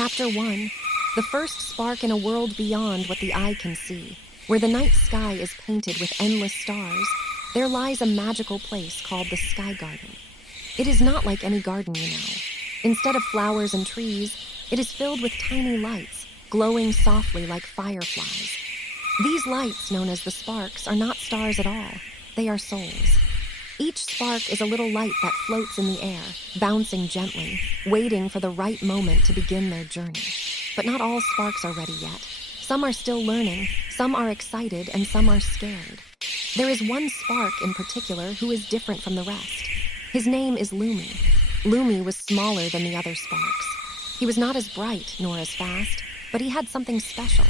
Chapter 1. The first spark in a world beyond what the eye can see. Where the night sky is painted with endless stars, there lies a magical place called the Sky Garden. It is not like any garden you know. Instead of flowers and trees, it is filled with tiny lights, glowing softly like fireflies. These lights, known as the sparks, are not stars at all. They are souls. Each spark is a little light that floats in the air, bouncing gently, waiting for the right moment to begin their journey. But not all sparks are ready yet. Some are still learning, some are excited, and some are scared. There is one spark in particular who is different from the rest. His name is Lumi. Lumi was smaller than the other sparks. He was not as bright nor as fast, but he had something special.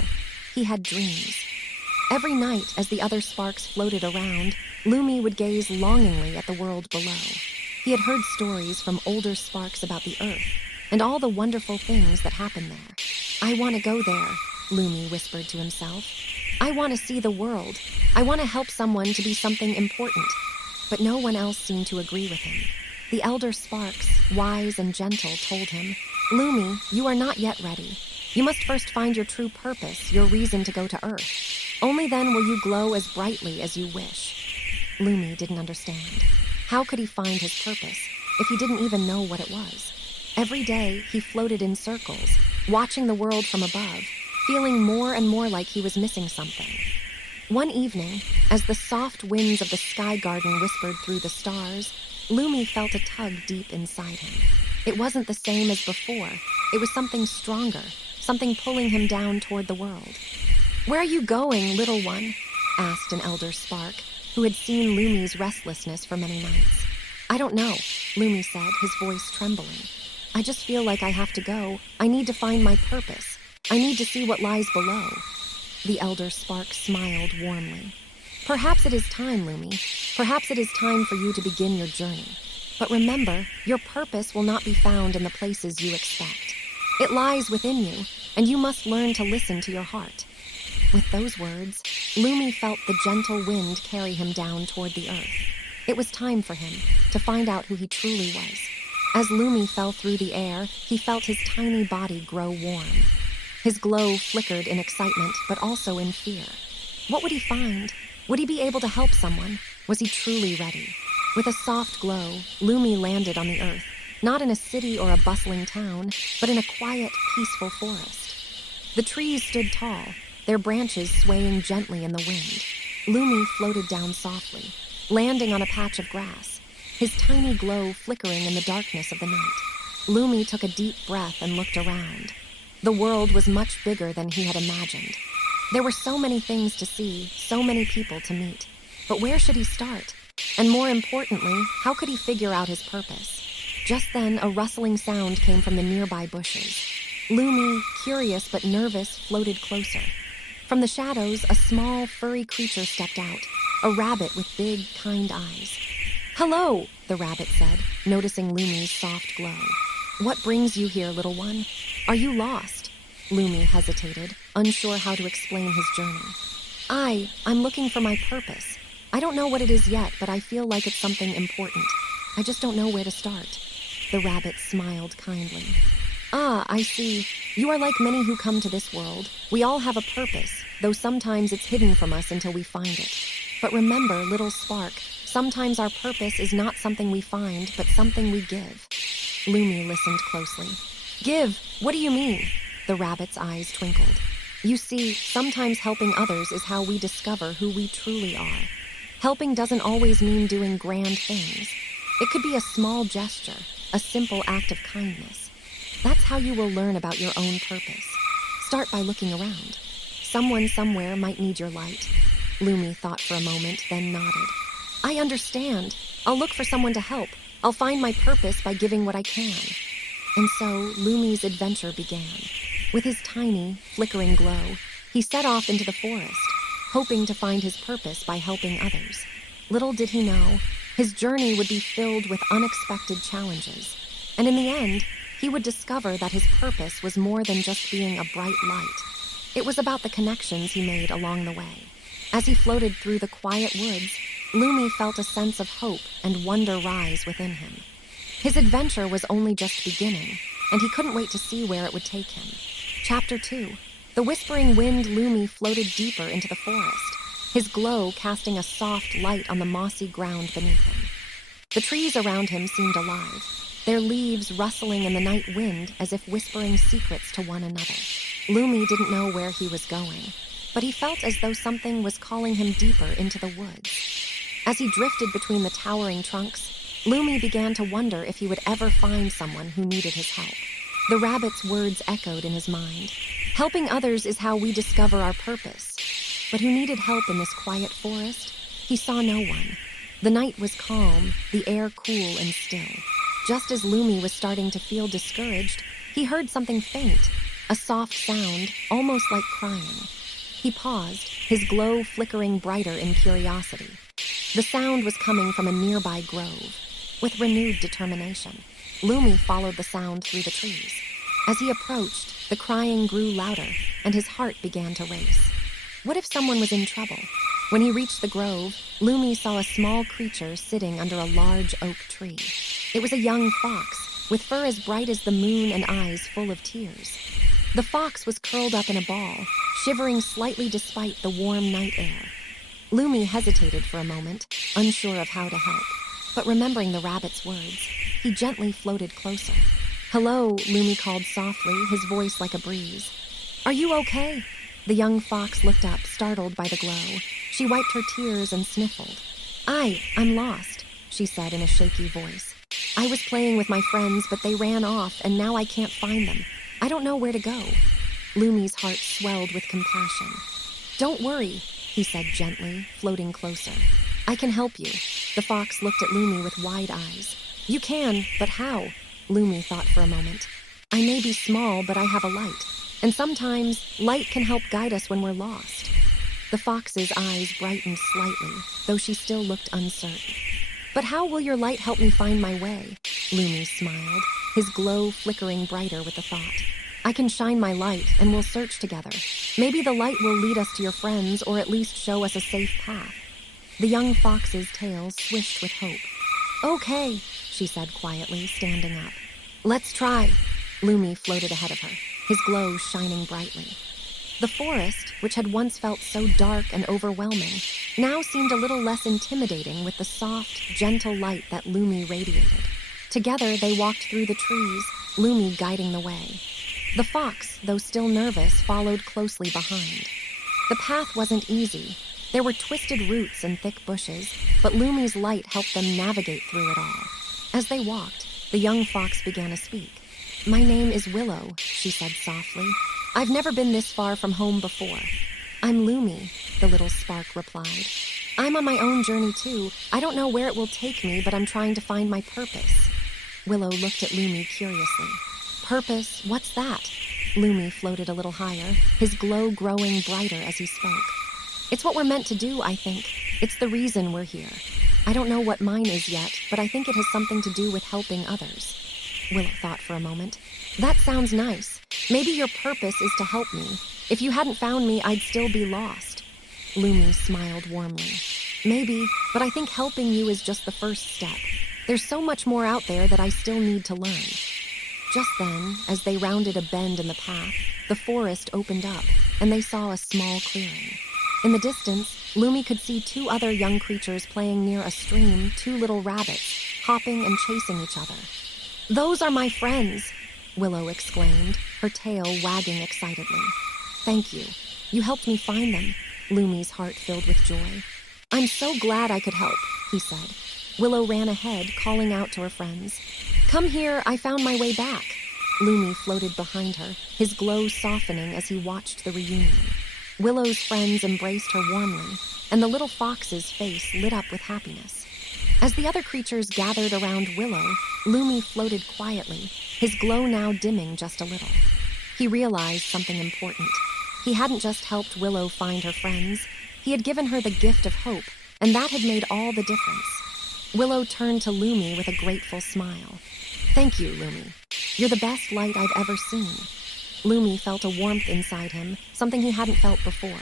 He had dreams. Every night, as the other sparks floated around, Lumi would gaze longingly at the world below. He had heard stories from older sparks about the Earth and all the wonderful things that happen there. "I want to go there," Lumi whispered to himself. "I want to see the world. I want to help someone to be something important." But no one else seemed to agree with him. The elder sparks, wise and gentle, told him, "Lumi, you are not yet ready. You must first find your true purpose, your reason to go to Earth. Only then will you glow as brightly as you wish." Lumi didn't understand. How could he find his purpose if he didn't even know what it was? Every day, he floated in circles, watching the world from above, feeling more and more like he was missing something. One evening, as the soft winds of the Sky Garden whispered through the stars, Lumi felt a tug deep inside him. It wasn't the same as before. It was something stronger, something pulling him down toward the world. "Where are you going, little one?" asked an elder spark, who had seen Lumi's restlessness for many nights. "I don't know," Lumi said, his voice trembling. "I just feel like I have to go. I need to find my purpose. I need to see what lies below." The elder spark smiled warmly. "Perhaps it is time, Lumi. Perhaps it is time for you to begin your journey. But remember, your purpose will not be found in the places you expect. It lies within you, and you must learn to listen to your heart." With those words, Lumi felt the gentle wind carry him down toward the earth. It was time for him to find out who he truly was. As Lumi fell through the air, he felt his tiny body grow warm. His glow flickered in excitement, but also in fear. What would he find? Would he be able to help someone? Was he truly ready? With a soft glow, Lumi landed on the earth, not in a city or a bustling town, but in a quiet, peaceful forest. The trees stood tall, their branches swaying gently in the wind. Lumi floated down softly, landing on a patch of grass, his tiny glow flickering in the darkness of the night. Lumi took a deep breath and looked around. The world was much bigger than he had imagined. There were so many things to see, so many people to meet. But where should he start? And more importantly, how could he figure out his purpose? Just then, a rustling sound came from the nearby bushes. Lumi, curious but nervous, floated closer. From the shadows, a small, furry creature stepped out, a rabbit with big, kind eyes. "Hello," the rabbit said, noticing Lumi's soft glow. "What brings you here, little one? Are you lost?" Lumi hesitated, unsure how to explain his journey. I'm looking for my purpose. I don't know what it is yet, but I feel like it's something important. I just don't know where to start." The rabbit smiled kindly. "Ah, I see. You are like many who come to this world. We all have a purpose, though sometimes it's hidden from us until we find it. But remember, little spark, sometimes our purpose is not something we find, but something we give." Lumi listened closely. "Give? What do you mean?" The rabbit's eyes twinkled. "You see, sometimes helping others is how we discover who we truly are. Helping doesn't always mean doing grand things. It could be a small gesture, a simple act of kindness. That's how you will learn about your own purpose. Start by looking around. Someone somewhere might need your light." Lumi thought for a moment, then nodded. "I understand. I'll look for someone to help. I'll find my purpose by giving what I can." And so, Lumi's adventure began. With his tiny, flickering glow, he set off into the forest, hoping to find his purpose by helping others. Little did he know, his journey would be filled with unexpected challenges. And in the end, he would discover that his purpose was more than just being a bright light. It was about the connections he made along the way. As he floated through the quiet woods, Lumi felt a sense of hope and wonder rise within him. His adventure was only just beginning. and he couldn't wait to see where it would take him. Chapter 2. The whispering wind Lumi floated deeper into the forest, his glow casting a soft light on the mossy ground beneath him. The trees around him seemed alive, their leaves rustling in the night wind as if whispering secrets to one another. Lumi didn't know where he was going, but he felt as though something was calling him deeper into the woods. As he drifted between the towering trunks, Lumi began to wonder if he would ever find someone who needed his help. The rabbit's words echoed in his mind. Helping others is how we discover our purpose. But who needed help in this quiet forest? He saw no one. The night was calm, the air cool and still. Just as Lumi was starting to feel discouraged, he heard something faint, a soft sound, almost like crying. He paused, his glow flickering brighter in curiosity. The sound was coming from a nearby grove. With renewed determination, Lumi followed the sound through the trees. As he approached, the crying grew louder, and his heart began to race. What if someone was in trouble? When he reached the grove, Lumi saw a small creature sitting under a large oak tree. It was a young fox, with fur as bright as the moon and eyes full of tears. The fox was curled up in a ball, shivering slightly despite the warm night air. Lumi hesitated for a moment, unsure of how to help. But remembering the rabbit's words, he gently floated closer. "Hello," Lumi called softly, his voice like a breeze. "Are you okay?" The young fox looked up, startled by the glow. She wiped her tears and sniffled. I'm lost," she said in a shaky voice. "I was playing with my friends, but they ran off, and now I can't find them. I don't know where to go." Lumi's heart swelled with compassion. "Don't worry," he said gently, floating closer. "I can help you." The fox looked at Lumi with wide eyes. "You can, but how?" Lumi thought for a moment. "I may be small, but I have a light. And sometimes, light can help guide us when we're lost." The fox's eyes brightened slightly, though she still looked uncertain. "But how will your light help me find my way?" Lumi smiled, his glow flickering brighter with the thought. "I can shine my light, and we'll search together. Maybe the light will lead us to your friends, or at least show us a safe path." The young fox's tail swished with hope. "Okay," she said quietly, standing up. "Let's try." Lumi floated ahead of her, his glow shining brightly. The forest, which had once felt so dark and overwhelming, now seemed a little less intimidating with the soft, gentle light that Lumi radiated. Together they walked through the trees, Lumi guiding the way. The fox, though still nervous, followed closely behind. The path wasn't easy. There were twisted roots and thick bushes, but Lumi's light helped them navigate through it all. As they walked, the young fox began to speak. "My name is Willow," she said softly. "I've never been this far from home before." "I'm Lumi," the little spark replied. "I'm on my own journey too. I don't know where it will take me, but I'm trying to find my purpose." Willow looked at Lumi curiously. "Purpose? What's that?" Lumi floated a little higher, his glow growing brighter as he spoke. "It's what we're meant to do, I think. It's the reason we're here. I don't know what mine is yet, but I think it has something to do with helping others." Willow thought for a moment. "That sounds nice. Maybe your purpose is to help me. If you hadn't found me, I'd still be lost." Lumi smiled warmly. "Maybe, but I think helping you is just the first step. There's so much more out there that I still need to learn." Just then, as they rounded a bend in the path, the forest opened up, and they saw a small clearing. In the distance, Lumi could see two other young creatures playing near a stream, two little rabbits, hopping and chasing each other. "Those are my friends," Willow exclaimed, her tail wagging excitedly. "Thank you. You helped me find them." Lumi's heart filled with joy. "I'm so glad I could help," he said. Willow ran ahead, calling out to her friends. "Come here, I found my way back." Lumi floated behind her, his glow softening as he watched the reunion. Willow's friends embraced her warmly, and the little fox's face lit up with happiness. As the other creatures gathered around Willow, Lumi floated quietly, his glow now dimming just a little. He realized something important. He hadn't just helped Willow find her friends, he had given her the gift of hope, and that had made all the difference. Willow turned to Lumi with a grateful smile. "Thank you, Lumi. You're the best light I've ever seen." Lumi felt a warmth inside him, something he hadn't felt before.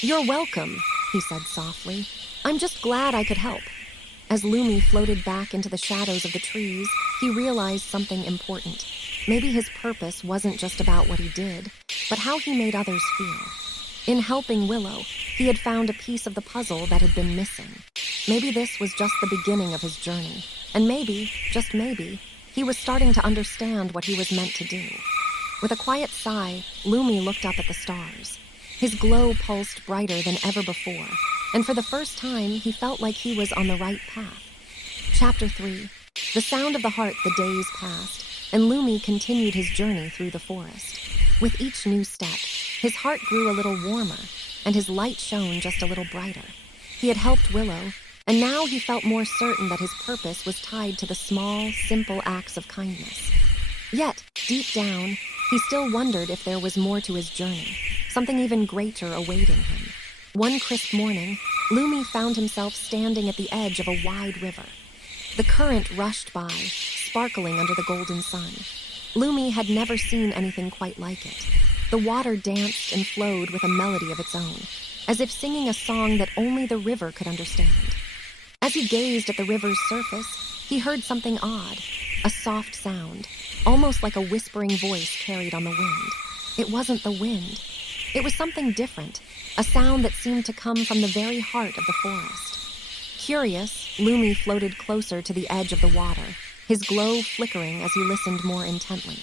"You're welcome," he said softly. "I'm just glad I could help." As Lumi floated back into the shadows of the trees, he realized something important. Maybe his purpose wasn't just about what he did, but how he made others feel. In helping Willow, he had found a piece of the puzzle that had been missing. Maybe this was just the beginning of his journey, and maybe, just maybe, he was starting to understand what he was meant to do. With a quiet sigh, Lumi looked up at the stars. His glow pulsed brighter than ever before, and for the first time, he felt like he was on the right path. Chapter 3. The sound of the heart. The days passed, and Lumi continued his journey through the forest. With each new step, his heart grew a little warmer, and his light shone just a little brighter. He had helped Willow, and now he felt more certain that his purpose was tied to the small, simple acts of kindness. Yet, deep down, he still wondered if there was more to his journey, something even greater awaiting him. One crisp morning, Lumi found himself standing at the edge of a wide river. The current rushed by, sparkling under the golden sun. Lumi had never seen anything quite like it. The water danced and flowed with a melody of its own, as if singing a song that only the river could understand. As he gazed at the river's surface, he heard something odd, a soft sound, almost like a whispering voice carried on the wind. It wasn't the wind. It was something different, a sound that seemed to come from the very heart of the forest. Curious, Lumi floated closer to the edge of the water, his glow flickering as he listened more intently.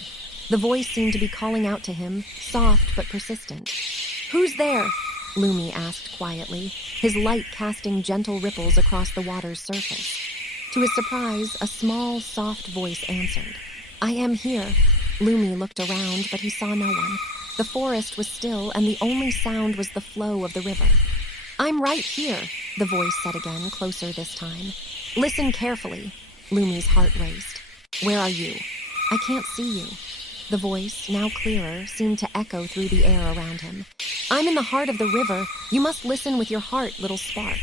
The voice seemed to be calling out to him, soft but persistent. "Who's there?" Lumi asked quietly, his light casting gentle ripples across the water's surface. To his surprise, a small, soft voice answered. "I am here." Lumi looked around, but he saw no one. The forest was still, and the only sound was the flow of the river. "I'm right here," the voice said again, closer this time. "Listen carefully." Lumi's heart raced. "Where are you?" "I can't see you." The voice, now clearer, seemed to echo through the air around him. "I'm in the heart of the river. You must listen with your heart, little spark."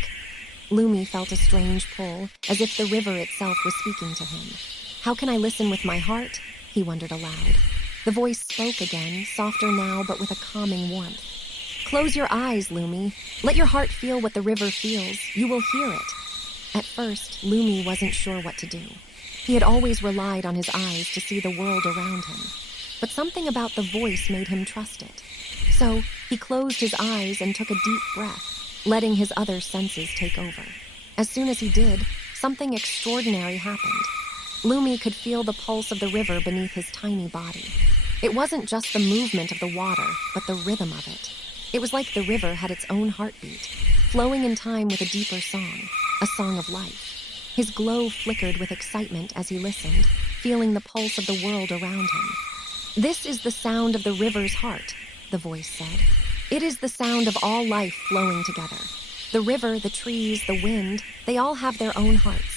Lumi felt a strange pull, as if the river itself was speaking to him. "How can I listen with my heart?" he wondered aloud. The voice spoke again, softer now but with a calming warmth. "Close your eyes, Lumi. Let your heart feel what the river feels. You will hear it." At first, Lumi wasn't sure what to do. He had always relied on his eyes to see the world around him. But something about the voice made him trust it. So, he closed his eyes and took a deep breath, letting his other senses take over. As soon as he did, something extraordinary happened. Lumi could feel the pulse of the river beneath his tiny body. It wasn't just the movement of the water, but the rhythm of it. It was like the river had its own heartbeat, flowing in time with a deeper song, a song of life. His glow flickered with excitement as he listened, feeling the pulse of the world around him. "This is the sound of the river's heart," the voice said. "It is the sound of all life flowing together. The river, the trees, the wind, they all have their own hearts.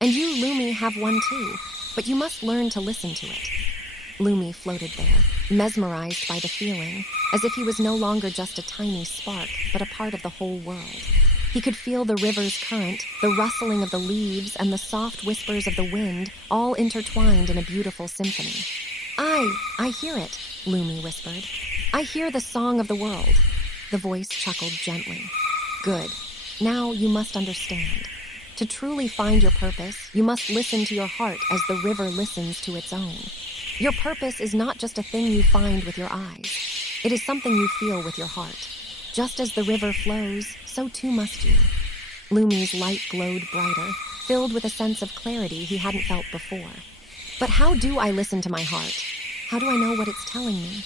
And you, Lumi, have one too, but you must learn to listen to it." Lumi floated there, mesmerized by the feeling, as if he was no longer just a tiny spark, but a part of the whole world. He could feel the river's current, the rustling of the leaves, and the soft whispers of the wind, all intertwined in a beautiful symphony. I hear it," Lumi whispered. "I hear the song of the world." The voice chuckled gently. "Good. Now you must understand. To truly find your purpose, you must listen to your heart as the river listens to its own. Your purpose is not just a thing you find with your eyes. It is something you feel with your heart. Just as the river flows, so too must you." Lumi's light glowed brighter, filled with a sense of clarity he hadn't felt before. "But how do I listen to my heart? How do I know what it's telling me?"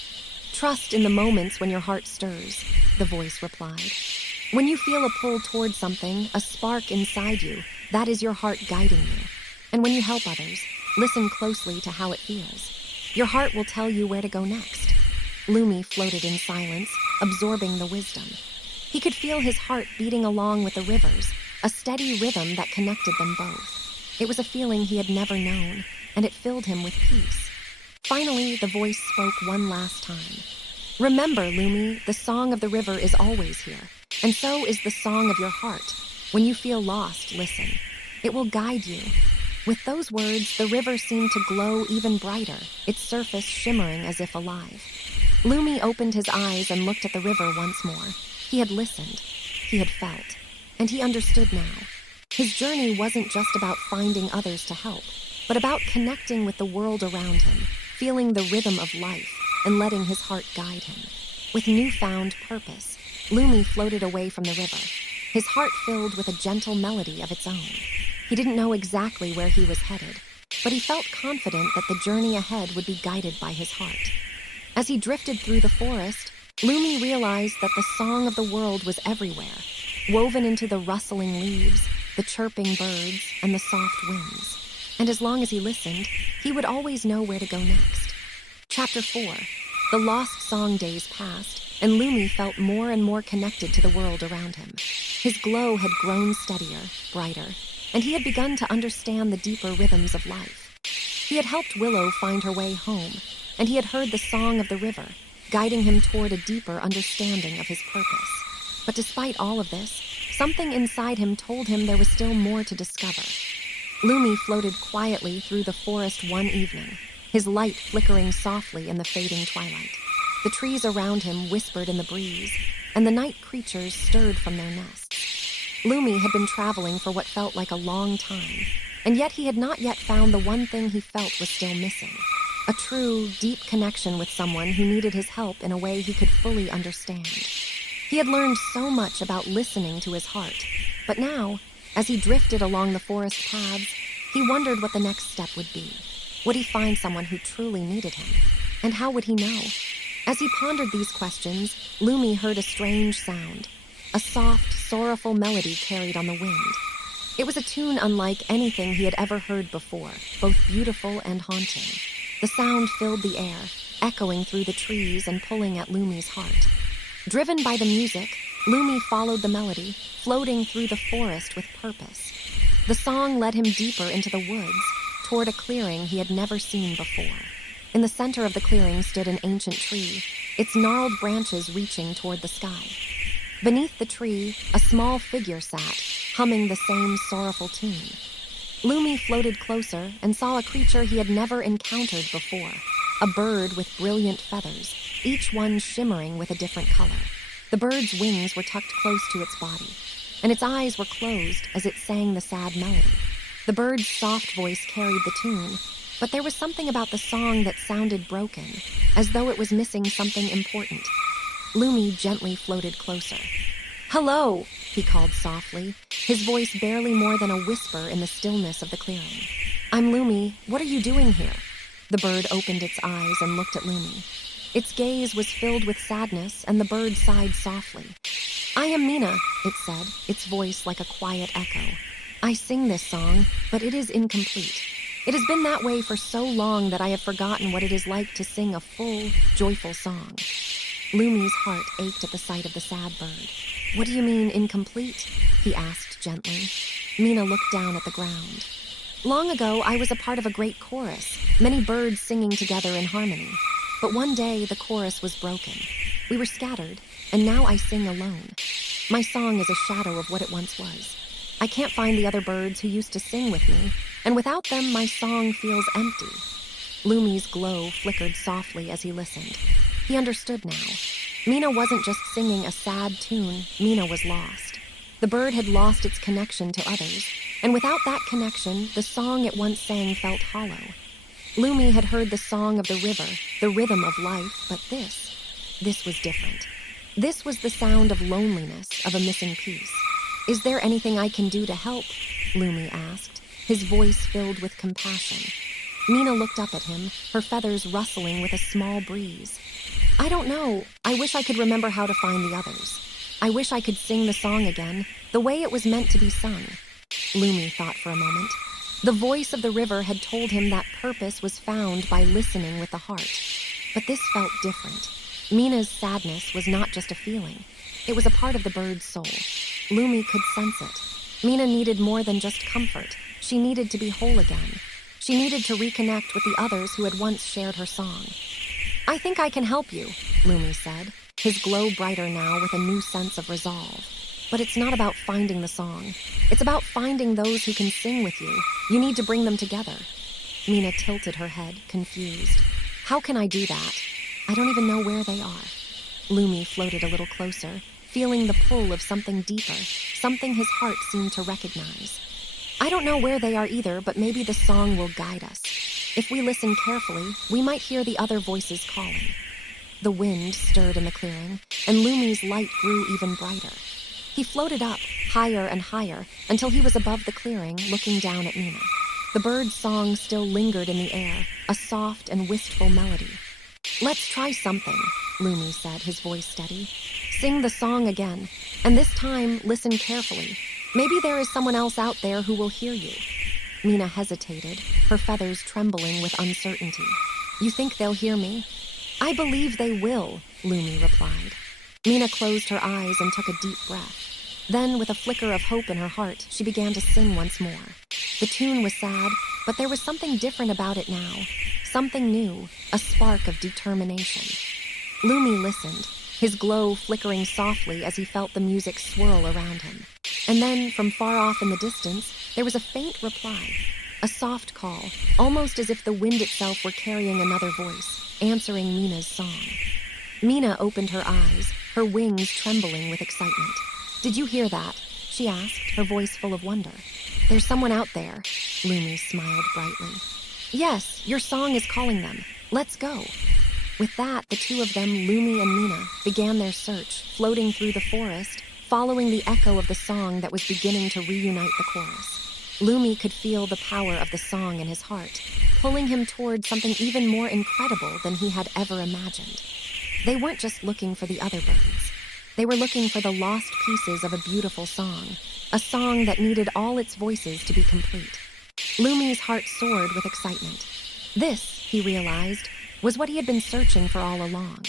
"Trust in the moments when your heart stirs," the voice replied. "When you feel a pull toward something, a spark inside you, that is your heart guiding you. And when you help others, listen closely to how it feels. Your heart will tell you where to go next." Lumi floated in silence, absorbing the wisdom. He could feel his heart beating along with the river's, a steady rhythm that connected them both. It was a feeling he had never known, and it filled him with peace. Finally, the voice spoke one last time. "Remember, Lumi, the song of the river is always here, and so is the song of your heart. When you feel lost, listen. It will guide you." With those words, the river seemed to glow even brighter, its surface shimmering as if alive. Lumi opened his eyes and looked at the river once more. He had listened, he had felt, and he understood now. His journey wasn't just about finding others to help, but about connecting with the world around him, feeling the rhythm of life and letting his heart guide him. With newfound purpose, Lumi floated away from the river, his heart filled with a gentle melody of its own. He didn't know exactly where he was headed, but he felt confident that the journey ahead would be guided by his heart. As he drifted through the forest, Lumi realized that the song of the world was everywhere, woven into the rustling leaves, the chirping birds, and the soft winds. And as long as he listened, he would always know where to go next. Chapter 4. The lost song days passed, and Lumi felt more and more connected to the world around him. His glow had grown steadier, brighter, and he had begun to understand the deeper rhythms of life. He had helped Willow find her way home, and he had heard the song of the river, guiding him toward a deeper understanding of his purpose. But despite all of this, something inside him told him there was still more to discover. Lumi floated quietly through the forest one evening, his light flickering softly in the fading twilight. The trees around him whispered in the breeze, and the night creatures stirred from their nests. Lumi had been traveling for what felt like a long time, and yet he had not yet found the one thing he felt was still missing. A true, deep connection with someone who needed his help in a way he could fully understand. He had learned so much about listening to his heart, but now, as he drifted along the forest paths, he wondered what the next step would be. Would he find someone who truly needed him? And how would he know? As he pondered these questions, Lumi heard a strange sound, a soft, sorrowful melody carried on the wind. It was a tune unlike anything he had ever heard before, both beautiful and haunting. The sound filled the air, echoing through the trees and pulling at Lumi's heart. Driven by the music, Lumi followed the melody, floating through the forest with purpose. The song led him deeper into the woods, toward a clearing he had never seen before. In the center of the clearing stood an ancient tree, its gnarled branches reaching toward the sky. Beneath the tree, a small figure sat, humming the same sorrowful tune. Lumi floated closer and saw a creature he had never encountered before, a bird with brilliant feathers, each one shimmering with a different color. The bird's wings were tucked close to its body, and its eyes were closed as it sang the sad melody. The bird's soft voice carried the tune, but there was something about the song that sounded broken, as though it was missing something important. Lumi gently floated closer. "Hello," he called softly, his voice barely more than a whisper in the stillness of the clearing. "I'm Lumi. What are you doing here?" The bird opened its eyes and looked at Lumi. Its gaze was filled with sadness, and the bird sighed softly. "I am Myna," it said, its voice like a quiet echo. "I sing this song, but it is incomplete. It has been that way for so long that I have forgotten what it is like to sing a full, joyful song." Lumi's heart ached at the sight of the sad bird. "What do you mean, incomplete?" he asked gently. Myna looked down at the ground. "Long ago, I was a part of a great chorus, many birds singing together in harmony. But one day, the chorus was broken. We were scattered, and now I sing alone. My song is a shadow of what it once was. I can't find the other birds who used to sing with me, and without them, my song feels empty." Lumi's glow flickered softly as he listened. He understood now. Myna wasn't just singing a sad tune, Myna was lost. The bird had lost its connection to others, and without that connection, the song it once sang felt hollow. Lumi had heard the song of the river, the rhythm of life, but this was different. This was the sound of loneliness, of a missing piece. "Is there anything I can do to help?" Lumi asked, his voice filled with compassion. Myna looked up at him, her feathers rustling with a small breeze. "I don't know. I wish I could remember how to find the others. I wish I could sing the song again, the way it was meant to be sung." Lumi thought for a moment. The voice of the river had told him that purpose was found by listening with the heart. But this felt different. Myna's sadness was not just a feeling. It was a part of the bird's soul. Lumi could sense it. Myna needed more than just comfort. She needed to be whole again. She needed to reconnect with the others who had once shared her song. "I think I can help you," Lumi said, his glow brighter now with a new sense of resolve. "But it's not about finding the song. It's about finding those who can sing with you. You need to bring them together." Myna tilted her head, confused. "How can I do that? I don't even know where they are." Lumi floated a little closer, feeling the pull of something deeper, something his heart seemed to recognize. "I don't know where they are either, but maybe the song will guide us. If we listen carefully, we might hear the other voices calling. The wind stirred in the clearing, and Lumi's light grew even brighter. He floated up, higher and higher, until he was above the clearing, looking down at Myna. The bird's song still lingered in the air, a soft and wistful melody. "Let's try something," Lumi said, his voice steady. "Sing the song again, and this time listen carefully. Maybe there is someone else out there who will hear you." Myna hesitated, her feathers trembling with uncertainty. "You think they'll hear me?" "I believe they will," Lumi replied. Myna closed her eyes and took a deep breath. Then, with a flicker of hope in her heart, she began to sing once more. The tune was sad, but there was something different about it now. Something new, a spark of determination. Lumi listened, his glow flickering softly as he felt the music swirl around him. And then, from far off in the distance, there was a faint reply. A soft call, almost as if the wind itself were carrying another voice, answering Mina's song. Myna opened her eyes, her wings trembling with excitement. "Did you hear that?" she asked, her voice full of wonder. "There's someone out there," Lumi smiled brightly. "Yes, your song is calling them. Let's go." With that, the two of them, Lumi and Myna, began their search, floating through the forest, following the echo of the song that was beginning to reunite the chorus. Lumi could feel the power of the song in his heart, pulling him toward something even more incredible than he had ever imagined. They weren't just looking for the other birds. They were looking for the lost pieces of a beautiful song, a song that needed all its voices to be complete. Lumi's heart soared with excitement. This, he realized, was what he had been searching for all along.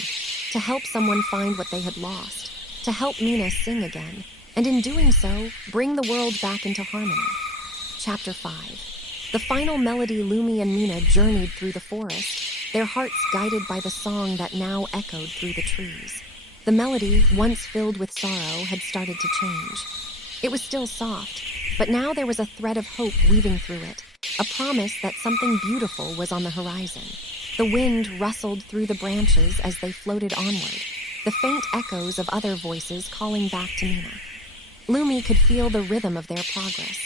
To help someone find what they had lost, to help Myna sing again, and in doing so, bring the world back into harmony. Chapter 5. The final melody. Lumi and Myna journeyed through the forest, their hearts guided by the song that now echoed through the trees. The melody, once filled with sorrow, had started to change. It was still soft, but now there was a thread of hope weaving through it, a promise that something beautiful was on the horizon. The wind rustled through the branches as they floated onward, the faint echoes of other voices calling back to Myna. Lumi could feel the rhythm of their progress,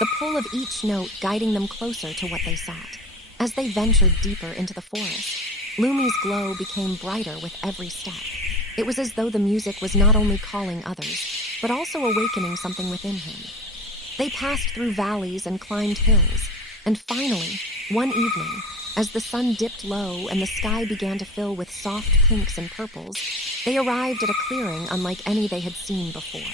the pull of each note guiding them closer to what they sought. As they ventured deeper into the forest, Lumi's glow became brighter with every step. It was as though the music was not only calling others, but also awakening something within him. They passed through valleys and climbed hills, and finally, one evening, as the sun dipped low and the sky began to fill with soft pinks and purples, they arrived at a clearing unlike any they had seen before.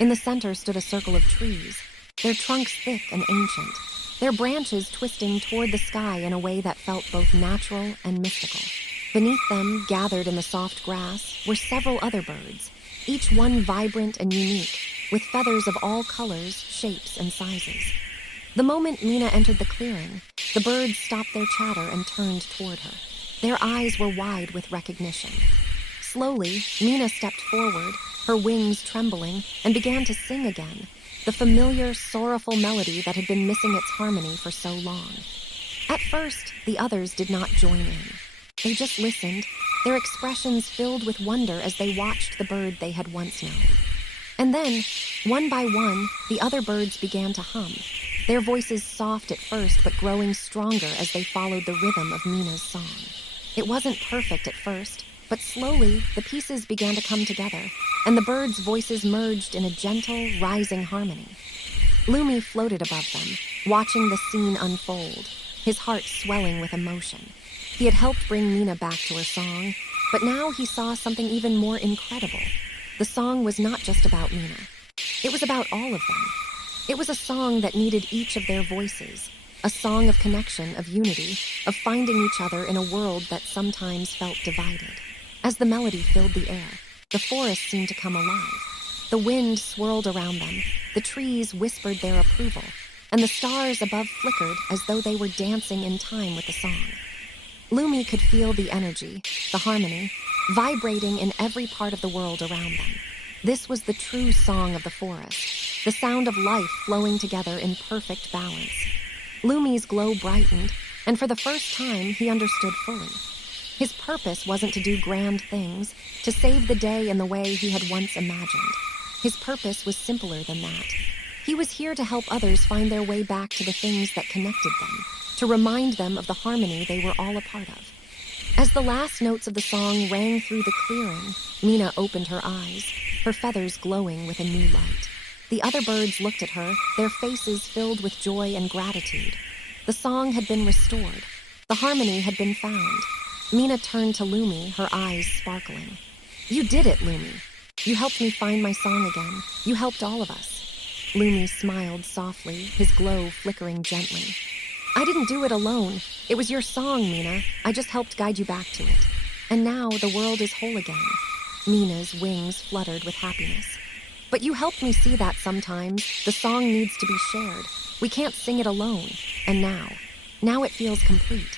In the center stood a circle of trees, their trunks thick and ancient, their branches twisting toward the sky in a way that felt both natural and mystical. Beneath them, gathered in the soft grass, were several other birds, each one vibrant and unique, with feathers of all colors, shapes, and sizes. The moment Myna entered the clearing, the birds stopped their chatter and turned toward her. Their eyes were wide with recognition. Slowly, Myna stepped forward, her wings trembling, and began to sing again, the familiar, sorrowful melody that had been missing its harmony for so long. At first, the others did not join in. They just listened, their expressions filled with wonder as they watched the bird they had once known. And then, one by one, the other birds began to hum, their voices soft at first but growing stronger as they followed the rhythm of Myna's song. It wasn't perfect at first, but slowly the pieces began to come together, and the birds' voices merged in a gentle, rising harmony. Lumi floated above them, watching the scene unfold, his heart swelling with emotion. He had helped bring Myna back to her song, but now he saw something even more incredible. The song was not just about Myna. It was about all of them. It was a song that needed each of their voices, a song of connection, of unity, of finding each other in a world that sometimes felt divided. As the melody filled the air, the forest seemed to come alive. The wind swirled around them, the trees whispered their approval, and the stars above flickered as though they were dancing in time with the song. Lumi could feel the energy, the harmony, vibrating in every part of the world around them. This was the true song of the forest, the sound of life flowing together in perfect balance. Lumi's glow brightened, and for the first time he understood fully. His purpose wasn't to do grand things, to save the day in the way he had once imagined. His purpose was simpler than that. He was here to help others find their way back to the things that connected them, to remind them of the harmony they were all a part of. As the last notes of the song rang through the clearing, Myna opened her eyes, her feathers glowing with a new light. The other birds looked at her, their faces filled with joy and gratitude. The song had been restored. The harmony had been found. Myna turned to Lumi, her eyes sparkling. "You did it, Lumi. You helped me find my song again. You helped all of us." Lumi smiled softly, his glow flickering gently. "I didn't do it alone. It was your song, Myna. I just helped guide you back to it. And now the world is whole again." Mina's wings fluttered with happiness. "But you helped me see that sometimes. The song needs to be shared. We can't sing it alone. And now it feels complete."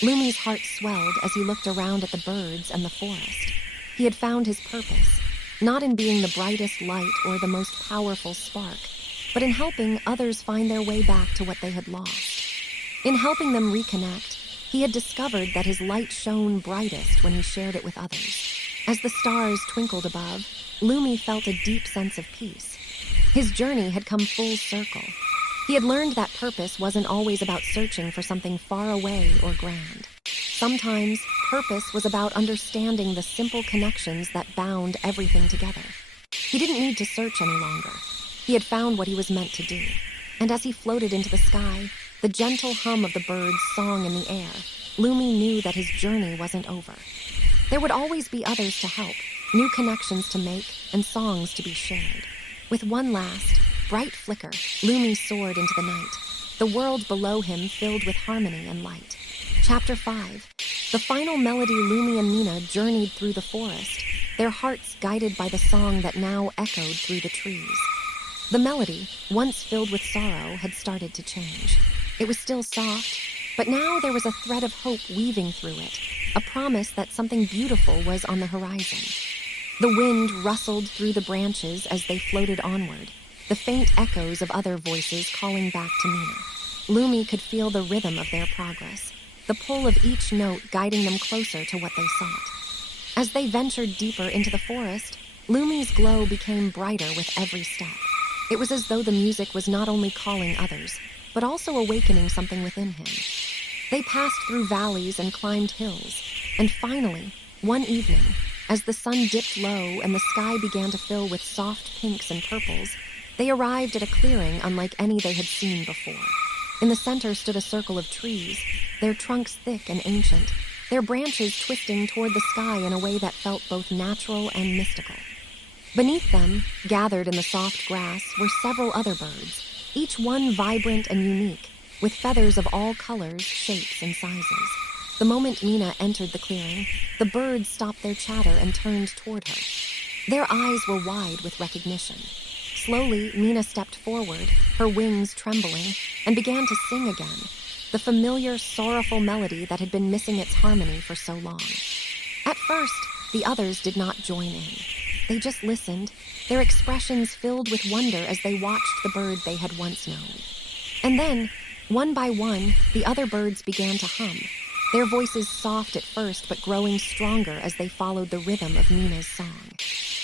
Lumi's heart swelled as he looked around at the birds and the forest. He had found his purpose, not in being the brightest light or the most powerful spark, but in helping others find their way back to what they had lost. In helping them reconnect, he had discovered that his light shone brightest when he shared it with others. As the stars twinkled above, Lumi felt a deep sense of peace. His journey had come full circle. He had learned that purpose wasn't always about searching for something far away or grand. Sometimes, purpose was about understanding the simple connections that bound everything together. He didn't need to search any longer. He had found what he was meant to do. And as he floated into the sky, the gentle hum of the birds' song in the air, Lumi knew that his journey wasn't over. There would always be others to help, new connections to make, and songs to be shared. With one last, bright flicker, Lumi soared into the night, the world below him filled with harmony and light. Chapter 5. The final melody. Lumi and Myna journeyed through the forest, their hearts guided by the song that now echoed through the trees. The melody, once filled with sorrow, had started to change. It was still soft, but now there was a thread of hope weaving through it, a promise that something beautiful was on the horizon. The wind rustled through the branches as they floated onward, the faint echoes of other voices calling back to Myna. Lumi could feel the rhythm of their progress, the pull of each note guiding them closer to what they sought. As they ventured deeper into the forest, Lumi's glow became brighter with every step. It was as though the music was not only calling others, but also awakening something within him. They passed through valleys and climbed hills, and finally, one evening, as the sun dipped low and the sky began to fill with soft pinks and purples, they arrived at a clearing unlike any they had seen before. In the center stood a circle of trees, their trunks thick and ancient, their branches twisting toward the sky in a way that felt both natural and mystical. Beneath them, gathered in the soft grass, were several other birds, each one vibrant and unique, with feathers of all colors, shapes, and sizes. The moment Myna entered the clearing, the birds stopped their chatter and turned toward her. Their eyes were wide with recognition. Slowly, Myna stepped forward, her wings trembling, and began to sing again, the familiar, sorrowful melody that had been missing its harmony for so long. At first, the others did not join in. They just listened, their expressions filled with wonder as they watched the bird they had once known. And then, one by one, the other birds began to hum, their voices soft at first but growing stronger as they followed the rhythm of Myna's song.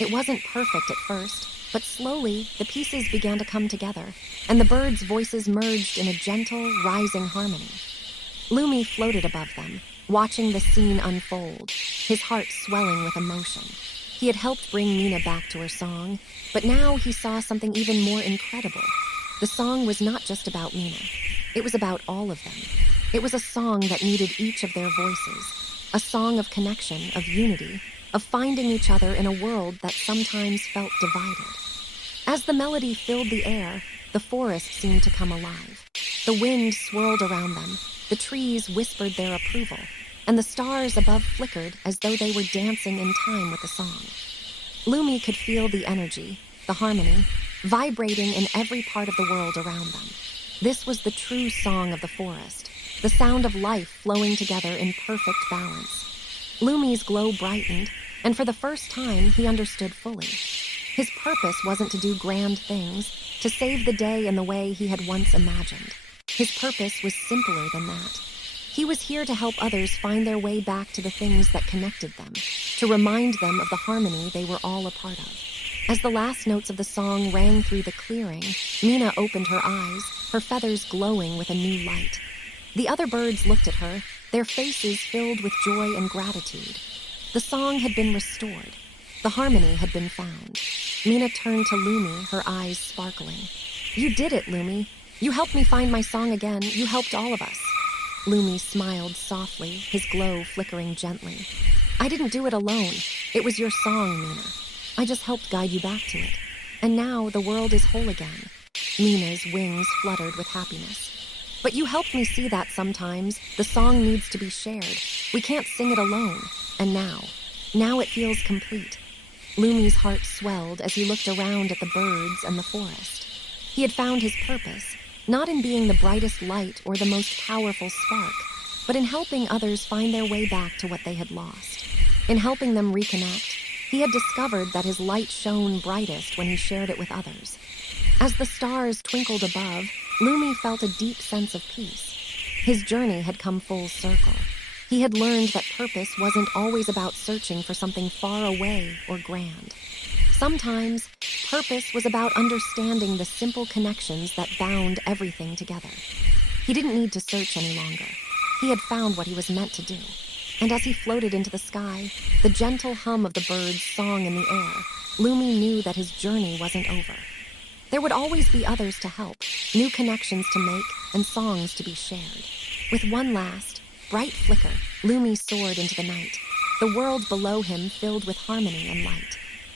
It wasn't perfect at first, but slowly the pieces began to come together, and the birds' voices merged in a gentle, rising harmony. Lumi floated above them, watching the scene unfold, his heart swelling with emotion. He had helped bring Myna back to her song, but now he saw something even more incredible. The song was not just about Myna. It was about all of them. It was a song that needed each of their voices, a song of connection, of unity, of finding each other in a world that sometimes felt divided. As the melody filled the air, the forest seemed to come alive. The wind swirled around them, the trees whispered their approval, and the stars above flickered as though they were dancing in time with the song. Lumi could feel the energy, the harmony, vibrating in every part of the world around them. This was the true song of the forest, the sound of life flowing together in perfect balance. Lumi's glow brightened, and for the first time he understood fully. His purpose wasn't to do grand things, to save the day in the way he had once imagined. His purpose was simpler than that. He was here to help others find their way back to the things that connected them, to remind them of the harmony they were all a part of. As the last notes of the song rang through the clearing, Myna opened her eyes, her feathers glowing with a new light. The other birds looked at her, their faces filled with joy and gratitude. The song had been restored. The harmony had been found. Myna turned to Lumi, her eyes sparkling. "You did it, Lumi. You helped me find my song again. You helped all of us." Lumi smiled softly, his glow flickering gently. "I didn't do it alone. It was your song, Myna. I just helped guide you back to it. And now the world is whole again." Mina's wings fluttered with happiness. "But you helped me see that sometimes. The song needs to be shared. We can't sing it alone. And now it feels complete." Lumi's heart swelled as he looked around at the birds and the forest. He had found his purpose, not in being the brightest light or the most powerful spark, but in helping others find their way back to what they had lost. In helping them reconnect, he had discovered that his light shone brightest when he shared it with others. As the stars twinkled above, Lumi felt a deep sense of peace. His journey had come full circle. He had learned that purpose wasn't always about searching for something far away or grand. Sometimes, purpose was about understanding the simple connections that bound everything together. He didn't need to search any longer. He had found what he was meant to do. And as he floated into the sky, the gentle hum of the birds' song in the air, Lumi knew that his journey wasn't over. There would always be others to help, new connections to make, and songs to be shared. With one last, bright flicker, Lumi soared into the night, the world below him filled with harmony and light.